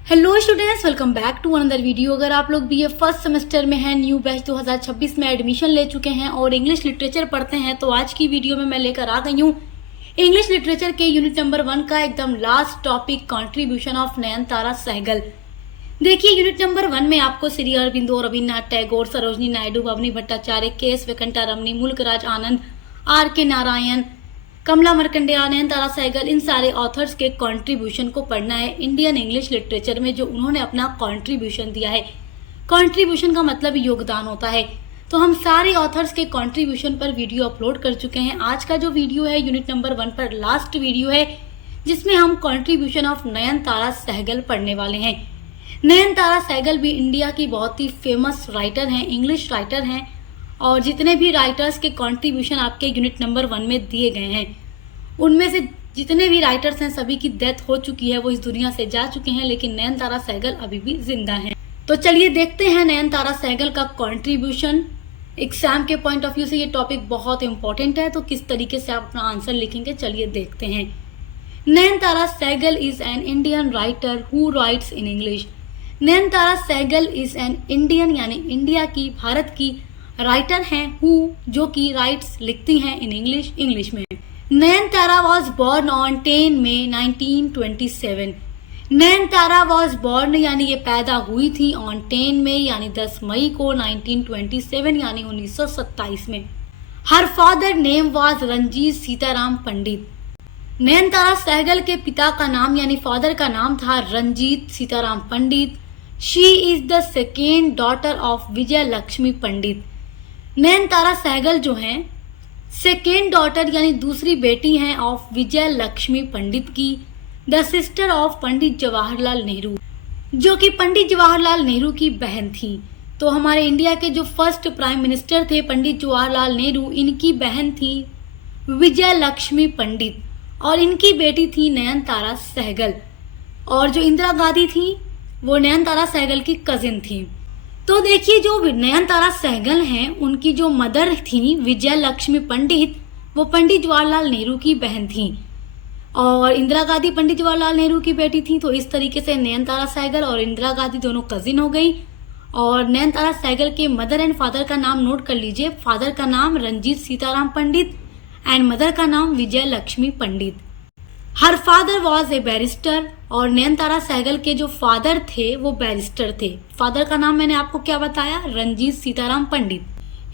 Hello students, welcome back to another video. अगर आप लोग बीए फर्स्ट सेमेस्टर में हैं, न्यू बैच 2026 में एडमिशन ले चुके हैं और इंग्लिश लिटरेचर पढ़ते हैं, तो आज की वीडियो में मैं लेकर आ गई हूँ इंग्लिश लिटरेचर के यूनिट नंबर 1 का एकदम last topic, contribution of Nayantara Sahgal. देखिए, यूनिट नंबर 1 में आपको श्री अरबिंदो, रविन्द्रनाथ टैगोर, सरोजनी नायडू, भवनी भट्टाचार्य, के.एस. वेंकटा रमनी, मुल्कराज आनंद, आर.के. नारायण, कमला मार्कंडेय, नयनतारा सहगल, इन सारे ऑथर्स के कंट्रीब्यूशन को पढ़ना है इंडियन इंग्लिश लिटरेचर में, जो उन्होंने अपना कंट्रीब्यूशन दिया है। कंट्रीब्यूशन का मतलब योगदान होता है। तो हम सारे ऑथर्स के कंट्रीब्यूशन पर वीडियो अपलोड कर चुके हैं। आज का जो वीडियो है यूनिट नंबर 1 पर लास्ट वीडियो है, जिसमें हम कंट्रीब्यूशन ऑफ नयनतारा सहगल पढ़ने वाले हैं। नयनतारा सहगल भी इंडिया की बहुत ही फेमस राइटर हैं, इंग्लिश राइटर हैं, और जितने भी राइटर्स के कंट्रीब्यूशन आपके यूनिट नंबर 1 में दिए गए हैं, उनमें से जितने भी राइटर्स हैं सभी की डेथ हो चुकी है, वो इस दुनिया से जा चुके हैं, लेकिन नयनतारा सहगल अभी भी जिंदा हैं। तो चलिए देखते हैं नयनतारा सहगल का कंट्रीब्यूशन। एग्जाम के पॉइंट ऑफ व्यू से ये टॉपिक बहुत इंपॉर्टेंट है, तो किस तरीके से आप अपना आंसर लिखेंगे, चलिए देखते हैं। Nayantara Sahgal is an Indian writer who writes in English. Nayantara Sahgal is an Indian यानी इंडिया की, भारत की राइटर हैं, हु जो कि राइट्स लिखती हैं इन इंग्लिश में। Nayantara was born on 10 May 1927। Nayantara was born यानी ये पैदा हुई थी ऑन 10 मई यानी 10 मई को 1927 यानी 1927 में। Her father name was Ranjit Sitaram Pandit. Nayantara Sahgal के पिता का नाम यानी फादर का नाम था Ranjit Sitaram Pandit. She is the second daughter of Vijay Lakshmi Pandit. Nayantara Sahgal जो हैं सेकेंड डॉटर यानी दूसरी बेटी हैं ऑफ विजय लक्ष्मी पंडित की, the sister of Pandit Jawaharlal Nehru, जो कि पंडित जवाहरलाल नेहरू की बहन थी। तो हमारे इंडिया के जो फर्स्ट प्राइम मिनिस्टर थे पंडित जवाहरलाल नेहरू, इनकी बहन थी विजय लक्ष्मी पंडित और इनकी बेटी थी नयनतारा सहगल। और जो इंदिरा गांधी थी वो नयनतारा सहगल की कजिन थी। तो देखिए, जो नयनतारा सहगल हैं, उनकी जो मदर थी विजय लक्ष्मी पंडित, वो पंडित जवाहरलाल नेहरू की बहन थी और इंदिरा गांधी पंडित जवाहरलाल नेहरू की बेटी थी। तो इस तरीके से नयनतारा सहगल और इंदिरा गांधी दोनों कजिन हो गई। और नयनतारा सहगल के मदर एंड फादर का नाम नोट कर लीजिए। फादर का नाम रंजीत सीताराम पंडित एंड मदर का नाम Vijay Lakshmi Pandit. Her father was a barrister, और नयनतारा सहगल के जो फादर थे वो बैरिस्टर थे। फादर का नाम मैंने आपको क्या बताया, Ranjit Sitaram Pandit.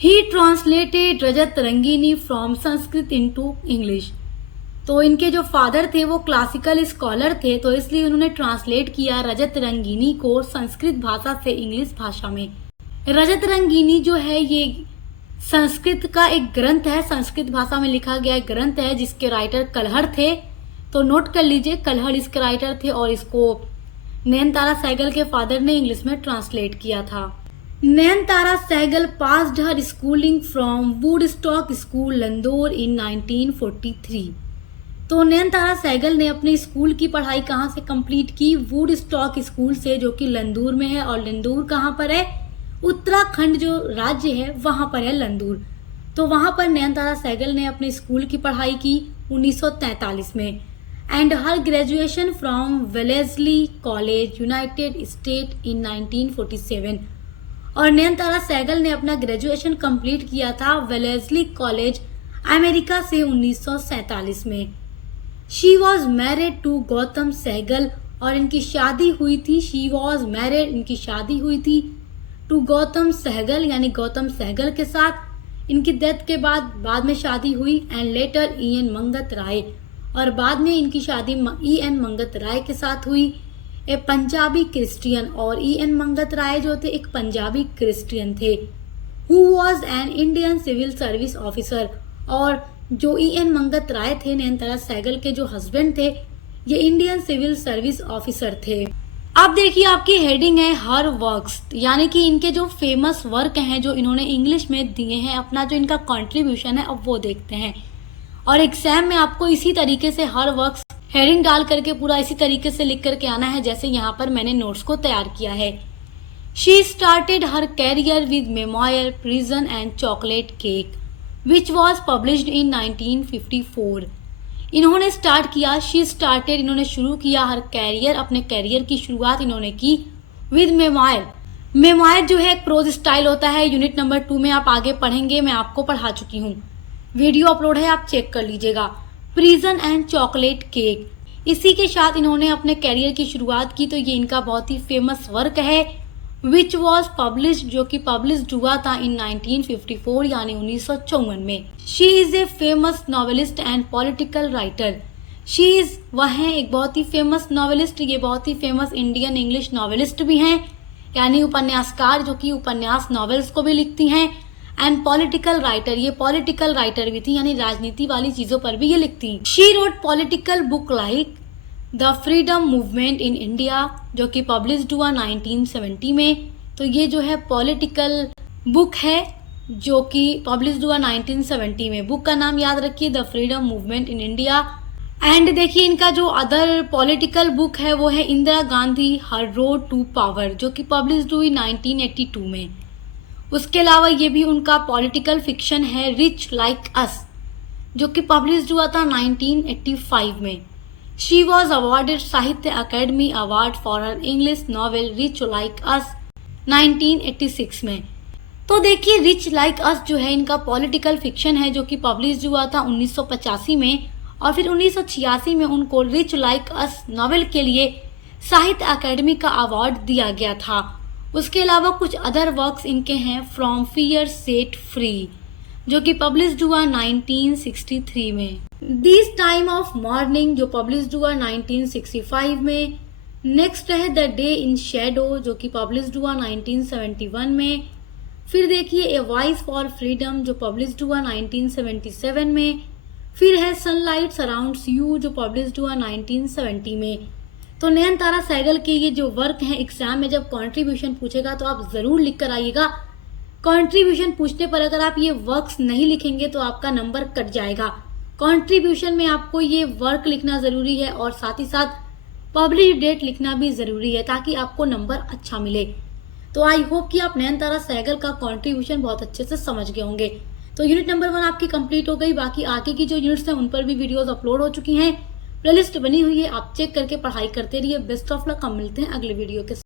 He translated Rajatarangini from Sanskrit into English. तो इनके जो फादर थे वो क्लासिकल स्कॉलर थे, तो इसलिए उन्होंने ट्रांसलेट किया रजत रंगिनी को संस्कृत भाषा से इंग्लिश भाषा में। रजत रंगिनी जो है ये संस्कृत का एक ग्रंथ है, संस्कृत भाषा में लिखा गया एक ग्रंथ है, जिसके राइटर कलहर थे। तो नोट कर लीजिए, कलहर इसके राइटर थे और इसको नयनतारा सहगल के फादर ने इंग्लिश में ट्रांसलेट किया था। Nayantara Sahgal passed her schooling from Woodstock school Landour in 1943। तो नयनतारा सहगल ने अपने स्कूल की पढ़ाई कहाँ से कंप्लीट की, वुडस्टॉक स्कूल से, जो कि लंदौर में है। और लंदौर कहाँ पर है, उत्तराखंड जो राज्य है वहाँ पर है लंदौर। तो वहाँ पर नयनतारा सहगल ने अपने स्कूल की पढ़ाई की 1943 में। And her graduation from Wellesley college United state in 1947। और नयनतारा सहगल ने अपना ग्रेजुएशन कंप्लीट किया था वेलेस्ली कॉलेज अमेरिका से 1947 में। She was married to Gautam Sahgal, और इनकी शादी हुई थी, शी वॉज मैरिड इनकी शादी हुई थी टू गौतम सहगल यानी गौतम सहगल के साथ। इनकी डेथ के बाद में शादी हुई। And later E N. Mangat Rai, और बाद में इनकी शादी ई.एन. मंगत राय के साथ हुई, ए पंजाबी क्रिश्चियन। और ई.एन. मंगत राय जो थे एक पंजाबी क्रिश्चियन थे, who was an Indian civil service officer. और जो ई.एन. मंगत राय थे नयनतारा सहगल के जो हस्बैंड थे, ये इंडियन सिविल सर्विस ऑफिसर थे। अब देखिए, आपकी हेडिंग है हर वर्क्स, यानी कि इनके जो फेमस वर्क हैं जो इन्होंने इंग्लिश में दिए हैं, अपना जो इनका कंट्रीब्यूशन है, अब वो देखते हैं। और एग्जाम में आपको इसी तरीके से हर वर्क्स हेडिंग डाल करके पूरा इसी तरीके से लिख करके आना है, जैसे यहाँ पर मैंने नोट्स को तैयार किया है। She started her career with memoir prison and chocolate cake which was published in 1954। इन्होंने स्टार्ट किया, शी स्टार्टेड, इन्होंने शुरू किया हर कैरियर, अपने कैरियर की शुरुआत इन्होंने की विद मेमोयर। मेमोयर जो है एक प्रोज स्टाइल होता है। यूनिट नंबर 2 में आप आगे पढ़ेंगे, मैं आपको पढ़ा चुकी हूँ, वीडियो अपलोड है, आप चेक कर लीजिएगा। प्रिजन एंड चॉकलेट केक, इसी के साथ इन्होंने अपने कैरियर की शुरुआत की। तो ये इनका बहुत ही फेमस वर्क है विच वॉज पब्लिश्ड, जो कि पब्लिश्ड हुआ था इन 1954 यानी 1954 में। She is a famous novelist and political writer. She is, वह है एक बहुत ही फेमस नॉवेलिस्ट, ये बहुत ही फेमस इंडियन इंग्लिश नॉवेलिस्ट भी हैं, यानी उपन्यासकार जो कि उपन्यास नॉवेल्स को भी लिखती हैं। एंड पॉलिटिकल राइटर, ये पॉलिटिकल राइटर भी थी, यानी राजनीति वाली चीजों पर भी ये लिखती। She wrote political book like the freedom movement in India, जो कि पब्लिश्ड हुआ 1970 में। तो ये जो है पॉलिटिकल बुक है जो कि पब्लिश्ड हुआ 1970 में। बुक का नाम याद रखिए, the freedom movement in India. And देखिए इनका जो अदर पॉलिटिकल बुक है वो है इंदिरा गांधी हर रोड टू पावर, जो कि पब्लिश्ड हुई 1982 में। उसके अलावा ये भी उनका पॉलिटिकल फिक्शन है रिच लाइक अस, जो कि पब्लिश्ड हुआ था 1985 में। शी वॉज अवॉर्डेड साहित्य academy award for her English novel rich like us 1986 में। तो देखिए रिच लाइक अस जो है इनका पॉलिटिकल फिक्शन है जो कि पब्लिश्ड हुआ था 1985 में, और फिर 1986 में उनको रिच लाइक अस नॉवेल के लिए साहित्य अकेडमी का अवार्ड दिया गया था। उसके अलावा कुछ अदर वर्क्स इनके हैं, फ्रॉम फियर सेट फ्री, जो कि पब्लिश्ड हुआ 1963 में। दिस टाइम ऑफ मॉर्निंग, जो पब्लिश्ड हुआ 1965 में। नेक्स्ट है द डे इन शेडो, जो कि पब्लिश्ड हुआ 1971 में। फिर देखिए ए वॉइस फॉर फ्रीडम, जो पब्लिश्ड हुआ 1977 में। फिर है सनलाइट सराउंड्स यू, जो पब्लिश्ड हुआ 1970 में। तो नयनतारा सहगल के ये जो वर्क हैं, एग्जाम में जब कंट्रीब्यूशन पूछेगा तो आप जरूर लिख कर आइएगा। कंट्रीब्यूशन पूछने पर अगर आप ये वर्क्स नहीं लिखेंगे तो आपका नंबर कट जाएगा। कंट्रीब्यूशन में आपको ये वर्क लिखना जरूरी है और साथ ही साथ पब्लिश डेट लिखना भी जरूरी है ताकि आपको नंबर अच्छा मिले। तो आई होप कि आप नयनतारा सहगल का कंट्रीब्यूशन बहुत अच्छे से समझ गए होंगे। तो यूनिट नंबर 1 आपकी कंप्लीट हो गई। बाकी आगे की जो यूनिट्स हैं उन पर भी वीडियोस अपलोड हो चुकी हैं, प्लेलिस्ट बनी हुई है, आप चेक करके पढ़ाई करते रहिए। बेस्ट ऑफ लक, हम मिलते हैं अगले वीडियो के साथ।